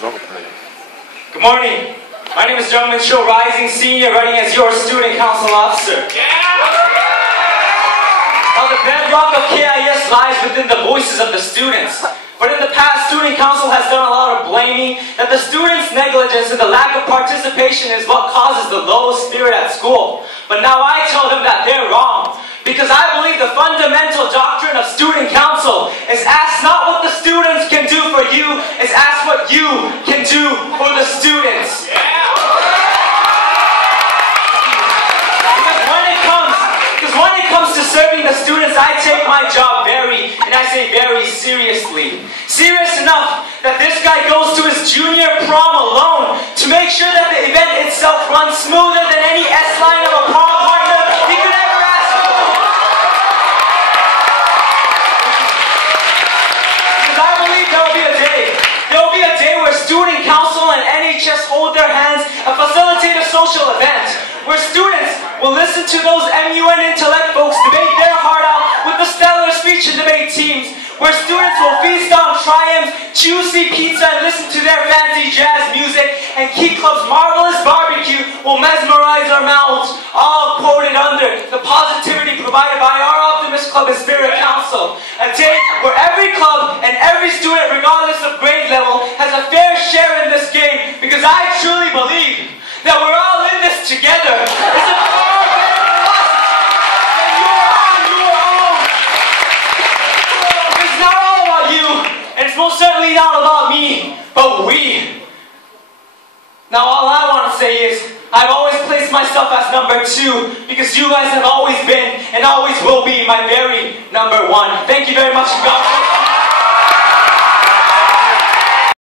Good morning. My name is Jungmin Cho, rising senior, running as your student council officer. Now the bedrock of KIS lies within the voices of the students. But in the past, Student Council has done a lot of blaming that the students' negligence and the lack of participation is what causes the low spirit at school. But now I tell them that they're wrong. Because I believe the fundamental doctrine of Student Council is ask not what the students can do for you, is ask what you can do for the students. Because when it comes to serving the students, I take my job very seriously. Serious enough that this guy goes to his junior prom alone to make sure that the event itself runs smoother than any S-line of a prom partner he could ever ask for. Because I believe there will be a day where Student Council and NHS hold their hands and facilitate a social event where students will listen to those MUN intellect folks debate their heart out with the stellar speech and debate teams, where students will feast on Triumph's juicy pizza and listen to their fancy jazz music, and Key Club's marvelous barbecue will mesmerize our mouths, all quoted under the positivity provided by our Optimist Club and Spirit Council. A day where every club and every student, regardless of grade level, has a fair share in this game, because I truly believe that we're all in this together. It's a far better plus than you're on your own. It's not all about you, and it's most certainly not about me, but we. Now all I want to say is, I've always placed myself as number 2, because you guys have always been, and always will be, my very number 1. Thank you very much, God bless you.